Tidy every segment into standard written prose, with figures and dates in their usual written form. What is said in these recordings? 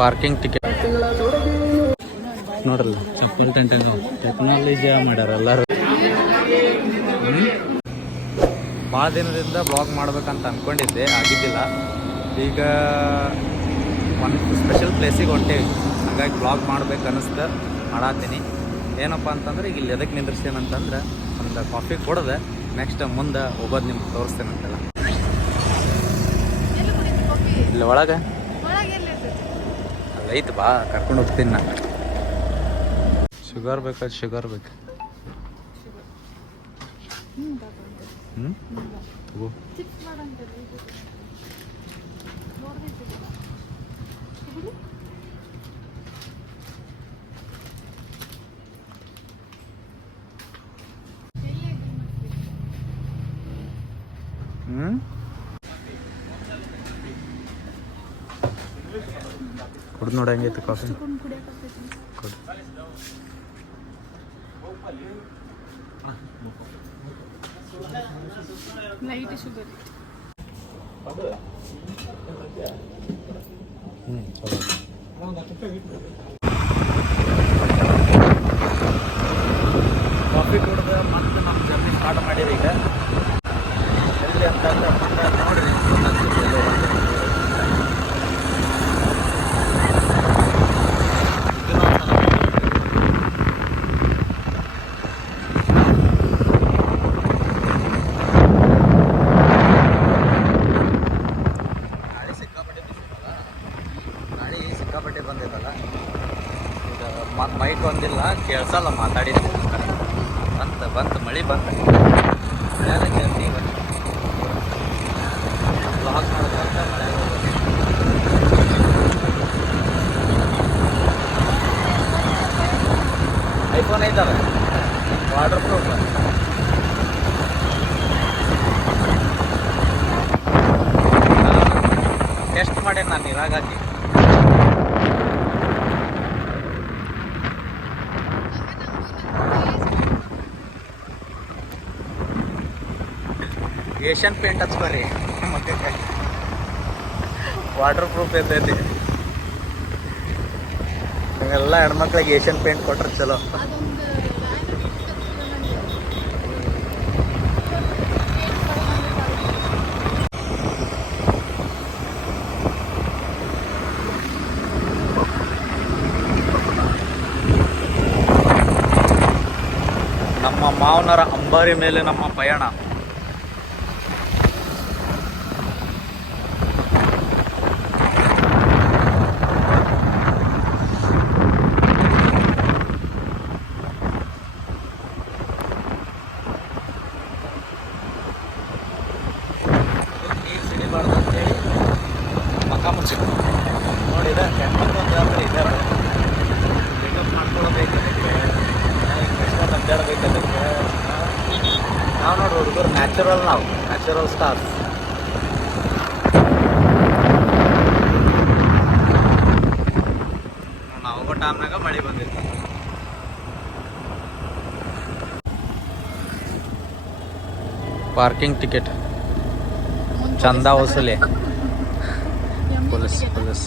Parking ticket ನೋಡ್ರಲ್ಲ ಚಪ್ಪಲ್ ಟೆಂಟಂಗ technology ಮಾಡ್ಯಾರ ಎಲ್ಲರೂ. ಭಾಳ ದಿನದಿಂದ ಬ್ಲಾಗ್ ಮಾಡ್ಬೇಕಂತ ಅಂದ್ಕೊಂಡಿದ್ದೆ, ಆಗಿದ್ದಿಲ್ಲ. ಈಗ ಒಂದು ಸ್ಪೆಷಲ್ ಪ್ಲೇಸಿಗೆ ಹೊಂಟೇವಿ, ಹಾಗಾಗಿ ಬ್ಲಾಗ್ ಮಾಡ್ಬೇಕು ಅನ್ನಿಸ್ತು, ಮಾಡತ್ತೀನಿ. ಏನಪ್ಪ ಅಂತಂದ್ರೆ ಈಗ ಇಲ್ಲಿ ಎದಕ್ಕೆ ನಿಂದ್ರಿಸ್ತೇನಂತಂದ್ರೆ ಒಂದು ಕಾಫಿ ಕೊಡದೆ ನೆಕ್ಸ್ಟ್ ಮುಂದೆ ಹೋಗೋದು ನಿಮ್ಗೆ ತೋರಿಸ್ತೇನಂತೆಲ್ಲ. ಇಲ್ಲಿ ಒಳಗೆ ಅಲ್ಲಿ ಐತೆ, ಬಾ ಕರ್ಕೊಂಡು ಹೋಗ್ತೀನಿ ನಾನು. ಶುಗರ್ ಬೇಕಾದ ಶುಗರ್ ಬೇಕು. ತಗೋ. ಕುಡ್ದು ನೋಡಿ ಹೆಂಗೈತೆ ಕಾಫಿ. ಕೊಡು. Light sugar. ಕಾಫಿ ಕುಡ್ದು ಮತ್ತೆ ನಮ್ಮ ಜರ್ನಿ ಸ್ಟಾರ್ಟ್ ಮಾಡಿರಿ. ಈಗ ಎಲ್ಲಿ ಅಂತ ನೋಡ್ರಿ, ಸಿಕ್ಕಾಪಟ್ಟೆ ಬಂದಿದ್ದಲ್ಲ. ಈಗ ಮೈಕ್ ಒಂದಿಲ್ಲ, ಕೇಳ್ಸಲ್ಲ ಮಾತಾಡಿದ್ದು. ಬಂತು ಮಳೆ ಬಂತು. ಮಳೆಯಾಗ ಜರ್ನಿ ಬ್ಲಾಗ್ ಮಾಡೋದಂತ ಮಳೆಯಾಗ ಐಫೋನ್ ಐತಲ್ಲ ವಾಟರ್ ಪ್ರೂಫ್. ಟೆಸ್ಟ್ ಮಾಡೇನಿ ನಾನು ನೀರಾಗ ಹಾಕಿ. ಏಷ್ಯನ್ ಪೇಂಟ್ ಹಚ್ಬರ್ರಿ, ಮತ್ತೆ ವಾಟರ್ ಪ್ರೂಫ್ ಇರ್ತೈತಿ. ಎಲ್ಲ ಹೆಣ್ಮಕ್ಳಿಗೆ ಏಷ್ಯನ್ ಪೇಂಟ್ ಕೊಟ್ರೆ ಚಲೋ. ನಮ್ಮ ಮಾವನರ ಅಂಬಾರಿ ಮೇಲೆ ನಮ್ಮ ಪಯಣ. ಅಂತೇಳಿ ಮಕ್ಕ ಮುಚ್ಚಿ ನೋಡಿದ ಹೆಣ್ಮಕ್ಳು ಜಾತ್ರೆ ಇದ್ದಾರೆ. ಪಿಕಪ್ ಮಾಡ್ಕೊಳ್ಬೇಕು ಅದಕ್ಕೆ, ಎಷ್ಟೊಂದು ಅಡ್ಡಾಡ್ಬೇಕು ಅದಕ್ಕೆ. ನಾವು ನೋಡ್ರಿ ಹುಡುಗರು ನ್ಯಾಚುರಲ್ ಸ್ಟಾರ್ಸ್. ನಾವು ಹೋಗೋ ಟೈಮ್ನಾಗ ಮಳೆ ಬಂದಿತ್ತು. ಪಾರ್ಕಿಂಗ್ ಟಿಕೆಟ್ ಚಂದ ವಸೂಲಿ. ಪೊಲೀಸ್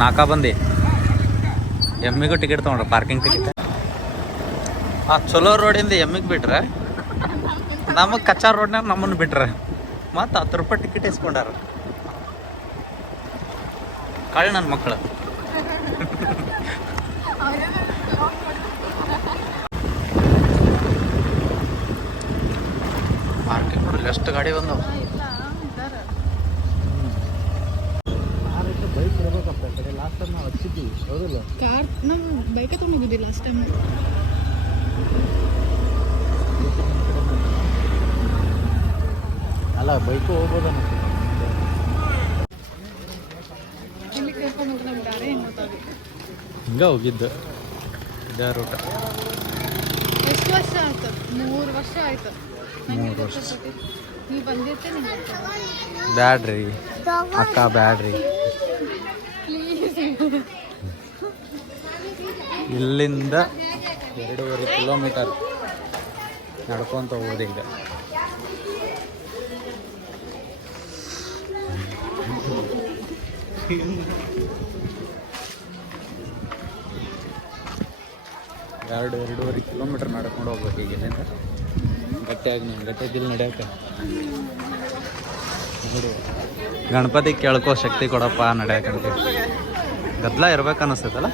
ನಾಲ್ಕ ಬಂದಿ ಎಮ್ಮಿಗೂ ಟಿಕೆಟ್ ತೊಗೊಂಡ್ರ, ಪಾರ್ಕಿಂಗ್ ಟಿಕೆಟ್. ಆ ಚಲೋ ರೋಡಿಂದ ಎಮ್ಮಿಗೆ ಬಿಟ್ರೆ, ನಮಗೆ ಕಚ್ಚಾ ರೋಡ್ನಾಗ ನಮ್ಮನ್ನು ಬಿಟ್ರೆ ಮತ್ತು 10 ರೂಪಾಯಿ ಟಿಕೆಟ್ ಇಸ್ಕೊಂಡಾರ. ಕಳ್ಳ ನನ್ನ ಮಕ್ಕಳು. ಪಾರ್ಕಿಂಗ್ ನೋಡಲಿ ಎಷ್ಟು ಗಾಡಿ ಬಂದವು. ಬೈಕ್ ಇರಬೇಕಪ್ಪ ಕಡೆ. ಲಾಸ್ಟ್ ಟೈಮ್ ನಾವು ಹಚ್ಚಿದ್ದೀವಿ, ಹೌದಿಲ್ಲ? ಕಾರ್ ನಾವು ಬೈಕೇ ತೊಗೊಂಡಿದ್ದಿಲ್ಲ ಲಾಸ್ಟ್ ಟೈಮ್. ಅಲ್ಲ ಬೈಕು ಹೋಗ್ಬೋದು ಅನ್ನಿಸ್ತು. ಹಿಂಗ ಹೋಗಿದ್ದು ಇದೇ ರೂಟ. ಎಷ್ಟು ವರ್ಷ ಆಯ್ತು? 3 ವರ್ಷ ಆಯ್ತು. 3 ವರ್ಷ. ನೀವು ಬಂದಿರ್ತೆ. ಬ್ಯಾಡ್ರಿ ಅಕ್ಕ, ಬ್ಯಾಡ್ರಿ. ಇಲ್ಲಿಂದ 2.5 ಕಿಲೋಮೀಟರ್ ನಡ್ಕೊತ ಹೋಗೋದು ಈಗ. ಎರಡೂವರೆ ಕಿಲೋಮೀಟರ್ ನಡ್ಕೊಂಡು ಹೋಗ್ಬೇಕು ಈಗ ಇಲ್ಲಿಂದ. ಗಟ್ಟಿಯಾಗಿಲ್ಲ ನಡೆಯೋಕೆ. ನೋಡಿ ಗಣಪತಿ ಕೇಳ್ಕೋ ಶಕ್ತಿ ಕೊಡಪ್ಪ ನಡೆಯಕಂತ. ಗದ್ದಲ ಇರ್ಬೇಕು ಅನ್ನಿಸ್ತೈತಲ್ಲ,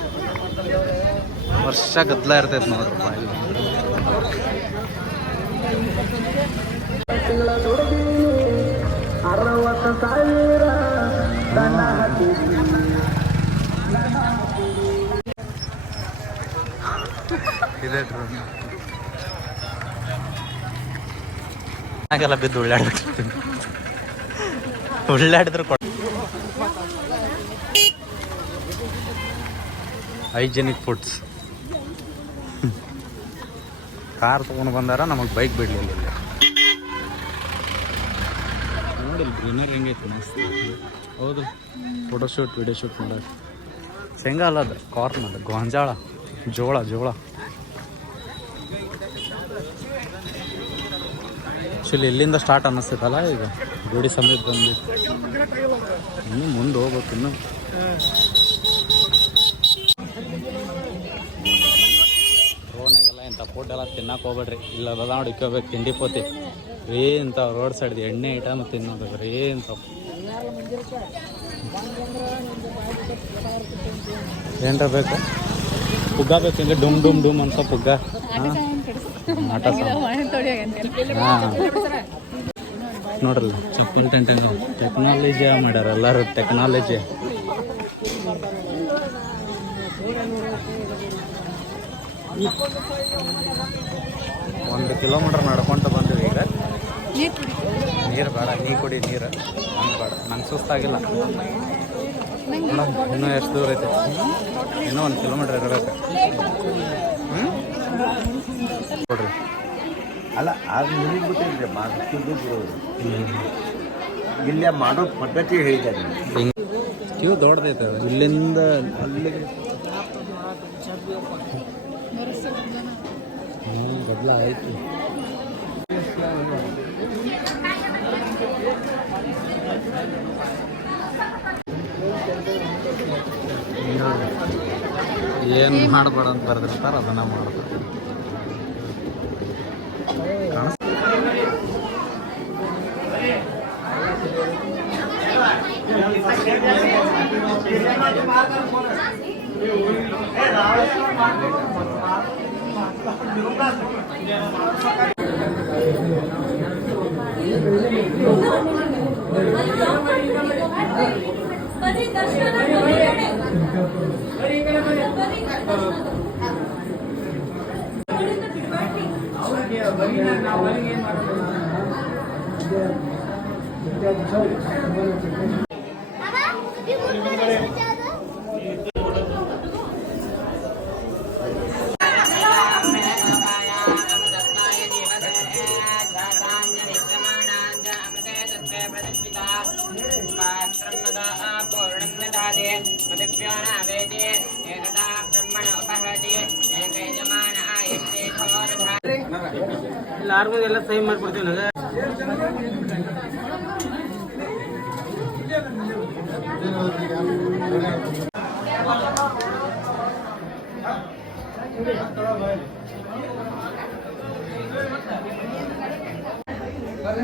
ವರ್ಷ ಗದ್ದಲ ಇರ್ತೈತೆ ನೋಡ್ರಪ್ಪ ಇಲ್ಲಿ. ಹಾಗೆಲ್ಲ ಬಿದ್ದು ಉಳ್ಳಾಡ್ಬಿಟ್ಟಿರ್ತೀನಿ. ಉಳ್ಳಾಡಿದ್ರು ಹೈಜೆನಿಕ್ ಫುಡ್ಸ್. ಕಾರ್ ತೊಗೊಂಡು ಬಂದಾರ, ನಮಗೆ ಬೈಕ್ ಬಿಡಲಿಲ್ಲ. ನೋಡಿ ಗ್ರೀನರಿ ಹೆಂಗೈತೆ ಮಸ್ತ್. ಹೌದು, ಫೋಟೋಶೂಟ್ ವಿಡಿಯೋ ಶೂಟ್ ಮಾಡೋದು. ಶೇಂಗಾ ಅಲ್ಲ, ಅದು ಕಾರ್ನ್, ಅದು ಗೋಂಜಾಳ, ಜೋಳ. ಆ್ಯಕ್ಚುಲಿ ಇಲ್ಲಿಂದ ಸ್ಟಾರ್ಟ್ ಅನ್ನಿಸ್ತೈತಲ್ಲ ಈಗ ಗುಡಿ ಸಮೇತ ಬಂದು. ಇನ್ನೂ ಮುಂದೆ ಹೋಗ್ಬೇಕು. ಇನ್ನು ರೋಡ್ನಾಗೆಲ್ಲ ಇಂಥ ಫುಡ್ ಎಲ್ಲ ತಿನ್ನಕ್ಕೆ ಹೋಗ್ಬೇಡ್ರಿ. ಇಲ್ಲ ಬದ ನೋಡಿ ಇಕ್ಕೋಬೇಕು ತಿಂಡಿ ಪೋತಿ ಇಂಥ ರೋಡ್ ಸೈಡ್ದು ಎಣ್ಣೆ ಐಟಮ್ ತಿನ್ನೋದು ಇಂಥ. ಏನ್ರ ಬೇಕು ಪುಗ್ಗ ಬೇಕು, ಹಿಂಗೆ ಡುಮ್ ಡುಮ್ ಡುಮ್ ಅಂತ ಪುಗ್ಗ. ಆಟ ಹಾಂ ನೋಡ್ರಲ್ಲ, ಚಪ್ಪಲ್ ಟೆಕ್ನಾಲಜಿ ಮಾಡ್ಯಾರ ಎಲ್ಲರೂ. ಟೆಕ್ನಾಲಜಿ 1 ಕಿಲೋಮೀಟರ್ ನಡ್ಕೊಂತ ಬಂದ್ವಿ ಈಗ. ನೀರು ಬೇಡ, ಕುಡಿ ನೀರು. ನಂಗೆ ಬೇಡ, ನಂಗೆ ಸುಸ್ತಾಗಿಲ್ಲ. ಇನ್ನೂ ಎಷ್ಟು ದೂರ ಐತೆ? ಇನ್ನೂ 1 ಕಿಲೋಮೀಟರ್ ಇರಬೇಕು. ನೋಡ್ರಿ ಅಲ್ಲ, ಅದು ಮುಗಿದ್ಬಿಟ್ಟಿದ್ರೆ ಇಲ್ಲೇ ಮಾಡೋ ಪದ್ಧತಿ ಹೇಳಿದ್ದಾರೆ. ಕ್ಯೂ ದೊಡ್ಡದೈತೆ ಇಲ್ಲಿಂದ ಅಲ್ಲಿಗೆ. ಗದ್ದಲ ಆಯ್ತು. ಏನು ಮಾಡಬೇಡ ಅಂತ ಬರೆದಿರ್ತಾರ ಅದನ್ನ ಮಾಡ್ತಾರೆ. ಎಲ್ಲ ಸಹಿ ಮಾಡ್ಕೊಡ್ತೀವಿ ನನಗೆ.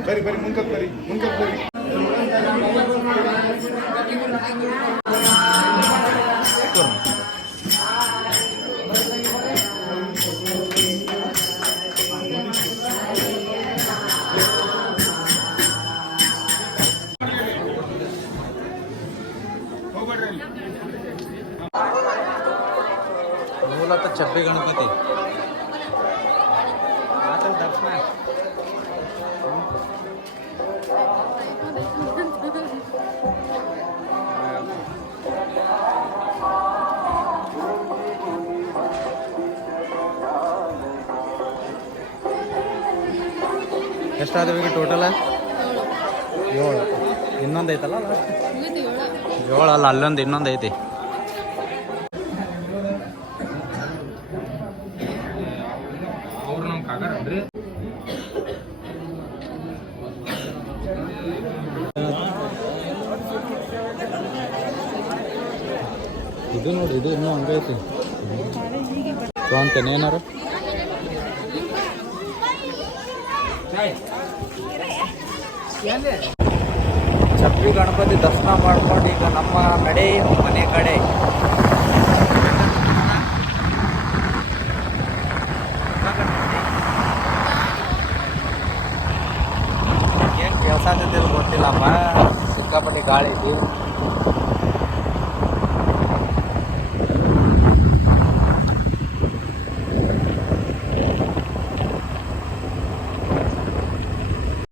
ಬರಿ ಮುಂಕತ್ ಬರಿ. ಮೂಲತಃ ಚಪ್ಪಿ ಗಣಪತಿ ದರ್ಶನ. ಎಷ್ಟಾದವು ಈಗ ಟೋಟಲ್? 7. ಇನ್ನೊಂದು ಐತಲ್ಲ, 7 ಅಲ್ಲ, ಅಲ್ಲೊಂದು ಇನ್ನೊಂದು ಐತಿ. ಅವ್ರು ನಮ್ಮ ಕಾಗಾರನ್ರಿ. ಇದು ನೋಡಿ, ಇದು ಇನ್ನೂ ಹಂಗೈತಿ. ತೊಗೊಂತೇನೆ ಏನಾರು. ಚಪ್ಪಲಿ ಗಣಪತಿ ದರ್ಶನ ಮಾಡ್ಕೊಂಡು ಈಗ ನಮ್ಮ ನಡೆ ಮನೆ ಕಡೆ. ಏನು ಕೆಲಸ ಗೊತ್ತಿಲ್ಲಪ್ಪ, ಸಿಕ್ಕಾಪಟ್ಟೆ ಗಾಳಿ ಐತಿ.